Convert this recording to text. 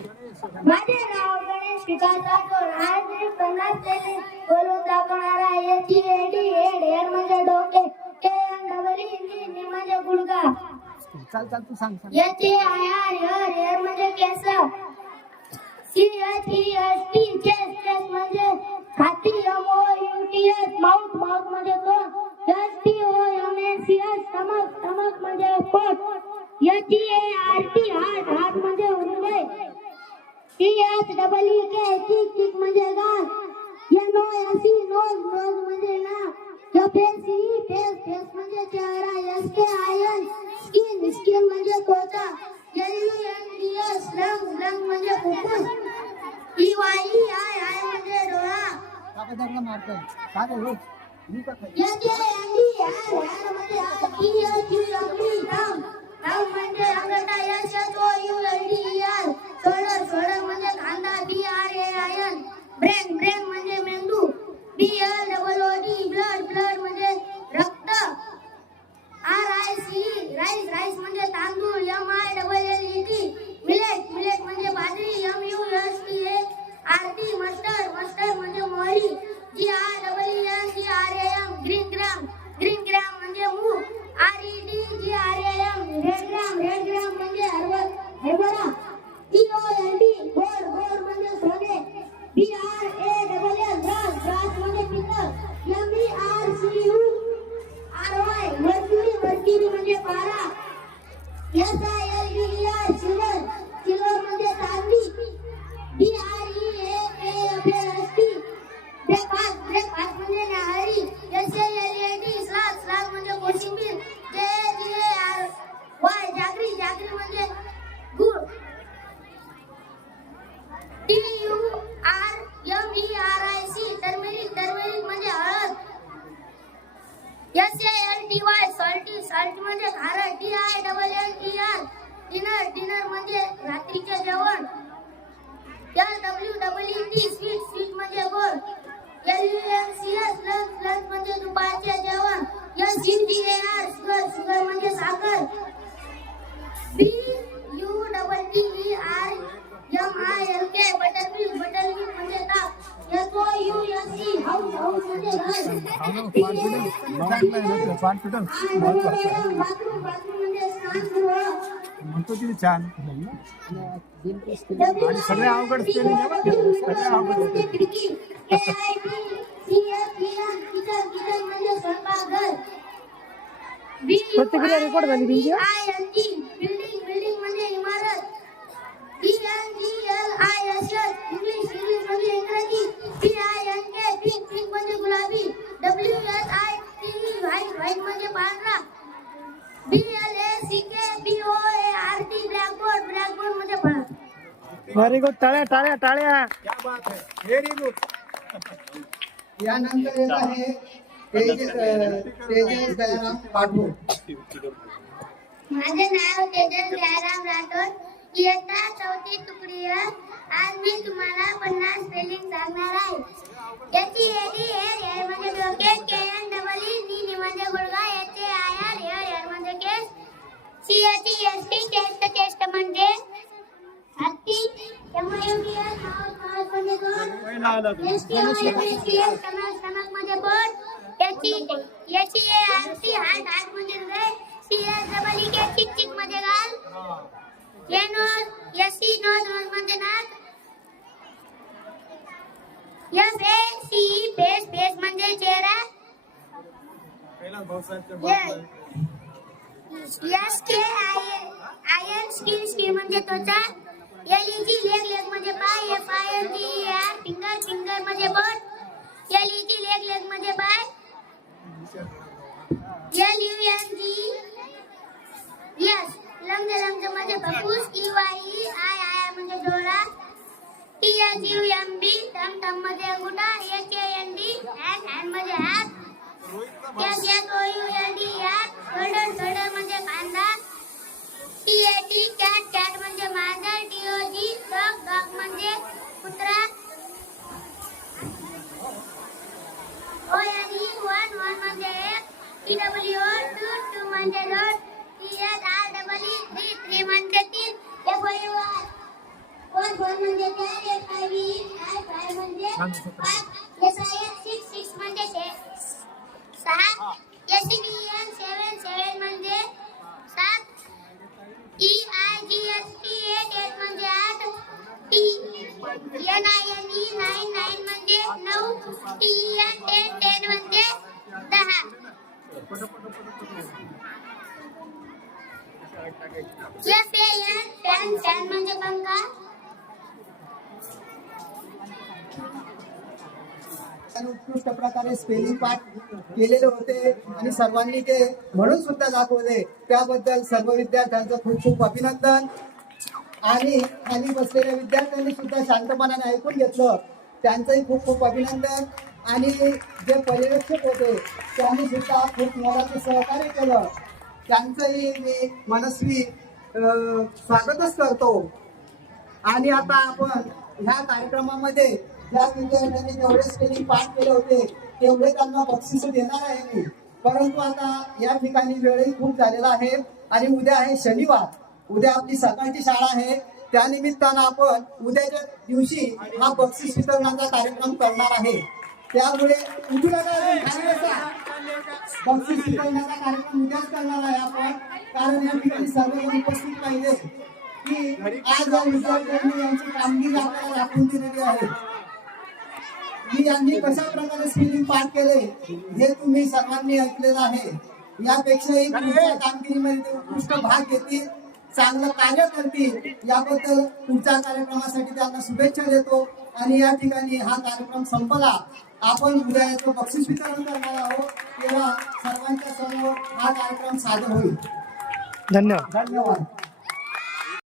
माझे नाव गणेश विकास राठोड. आज मी 50 लेणी बोलून दाखवणार आहे. हेड म्हणजे डोके, KNEE म्हणजे गुडघा, चल तू सांग. HAIR म्हणजे केस, CHEST चेस्ट म्हणजे छाती, MOUTH माउथ म्हणजे तोंड, STOMACH स्टमक म्हणजे पोट, HEART हार्ट म्हणजे हृदय, CHEEK चिक म्हणजे गाल, NOSE नोज म्हणजे नाक, फेस म्हणजे चेहरा, SKIN स्किन म्हणजे त्वचा, LUNGS लंग म्हणजे फुफ्फुस, EYEI म्हणजे डोळा, काका मारतोय काय रे मी का HAND म्हणजे हात, थंब म्हणजे अंगठा, SHOULDER शोल्डर म्हणजे खांदा, BRAIN ब्रेन म्हणजे मेंदू, BLOOD ब्लड म्हणजे रक्त, राईस म्हणजे तांदूळ, MILLET मिलेट म्हणजे बाजरी, MUSTARD मस्टर्ड म्हणजे मोहरी, GRAM ग्रीन ग्राम म्हणजे मूग, RED रेड ग्राम म्हणजे हरभरा, EOLD गोड म्हणजे सोने, BRASS ग्रास म्हणजे पितळ, MERCURY मर्क्युरी म्हणजे पारा, SILVER सिल्वर म्हणजे चांदी, BREAKFAST ब्रेकफास्ट म्हणजे न्याहारी, SALAD सलाद म्हणजे कोशिंबीर, JAGRY जागरी म्हणजे गुळ, TURMERIC टर्मेरिक म्हणजे हळद, SALTY सॉल्टी म्हणजे खारट, DINNER डिनर म्हणजे रात्रीचे जेवण, LWWT स्वीट म्हणजे गोड, LUNCH लंच म्हणजे दुपारचे जेवण, SUGAR शुगर म्हणजे साखर, BUTTERMILK बटरमिल्क म्हणजे ताक, HOUSE हाऊस म्हणजे घर, बाथरूम म्हणजे स्नानगृह, म्हणतो तिने छान आणि सगळे अवघड सगळे अवघड खिडकी, KITCHEN किचन म्हणजे स्वयंपाकघर, प्रतिक्रिया रेकॉर्ड झाली तुमची बिल्डिंग म्हणजे इमारत, ENGLISH इंग्लिश म्हणजे इंग्रजी, PINK म्हणजे गुलाबी, WSITE व्हाईट म्हणजे पांढरा, BLACKBOARD ब्लॅकबोर्ड म्हणजे फळा. Very good. टाळ्या क्या बात है, व्हेरी गुड. यानंतर येत आहे तेजस दयाराम पाठवून. माझे नाव तेजस दयाराम राठोड, इयत्ता 4थी तुकडी. आज मी तुम्हाला 50 स्पेलिंग सांगणार आहे. HEAD म्हणजे डोके, KNEE म्हणजे गुडघा, HAIR म्हणजे केस, CHEST चेस्ट म्हणजे छाती, MOUTH म्हणजे तोंड, STOMACH स्टमक म्हणजे पोट, HEART हार्ट म्हणजे हृदय, CHEEK चिक म्हणजे गाल, NOSE नोज म्हणजे नाक, FACE फेस म्हणजे चेहरा, SKIN स्किन म्हणजे त्वचा, LEG म्हणजे पाय, FINGER फिंगर म्हणजे बोट, LEG म्हणजे पाय, LUNGS म्हणजे फुफ्फुस, EYEI म्हणजे डोळा, THUMB थंब म्हणजे अंगठा, HAND म्हणजे हात, SHOULD शोल्डर म्हणजे खांदा, CAT म्हणजे मांजर, DOG डॉग म्हणजे कुत्रा, ONE वन म्हणजे एक, TWO टू म्हणजे रोड, THREE थ्री म्हणजे तीन, FOUR SIS 66 म्हणजे 6, SCVN 77 म्हणजे 7, EIGST 88 म्हणजे 8, NINE 99 म्हणजे 9, TEN 10 म्हणजे 10. FAN म्हणजे पंखा. उत्कृष्ट प्रकारे स्पेलिंग पाठ केलेले होते आणि सर्वांनी ते म्हणून सुद्धा दाखवले. त्याबद्दल सर्व विद्यार्थ्यांचं खूप खूप अभिनंदन. आणि खाली बसलेल्या विद्यार्थ्यांनी सुद्धा शांतपणाने ऐकून घेतलं, त्यांचंही खूप खूप अभिनंदन. आणि जे पर्यवेक्षक होते त्यांनी सुद्धा खूप मोलाचं सहकार्य केलं, त्यांचंही मी मनस्वी स्वागतच करतो. आणि आता आपण ह्या कार्यक्रमामध्ये ज्या विद्यार्थ्यांनी जेवढे स्पेलिंग पाठ केले होते तेवढे त्यांना बक्षीस देणार आहे मी. परंतु आता या ठिकाणी वेळही खूप झालेला आहे आणि उद्या आहे शनिवार. उद्या आपली सकाळची शाळा आहे, त्यानिमित्तानं आपण उद्याच्या दिवशी हा बक्षीस वितरणाचा कार्यक्रम करणार आहे. त्यामुळे उठू नका, खाली बसा. बक्षीस वितरणाचा कार्यक्रम उद्याच करणार आहे आपण, कारण या ठिकाणी सर्व उपस्थित पाहिजे की आज या विद्यार्थ्यांनी यांची कामगिरी आपल्याला दाखवून दिलेली आहे की यांनी कशा प्रकारे स्पेलिंग पाठ केले हे तुम्ही सर्वांनी ऐकलेलं आहे. यापेक्षाही पुढच्या कामगिरीमध्ये ते उत्कृष्ट भाग घेतील, चांगलं कार्य करतील. याबद्दल पुढच्या कार्यक्रमासाठी त्यांना शुभेच्छा देतो. आणि या ठिकाणी हा कार्यक्रम संपला. आपण उद्या याचं बक्षीस वितरण करणार आहोत, तेव्हा सर्वांच्या समोर हा कार्यक्रम सादर होईल. धन्यवाद. धन्यवाद.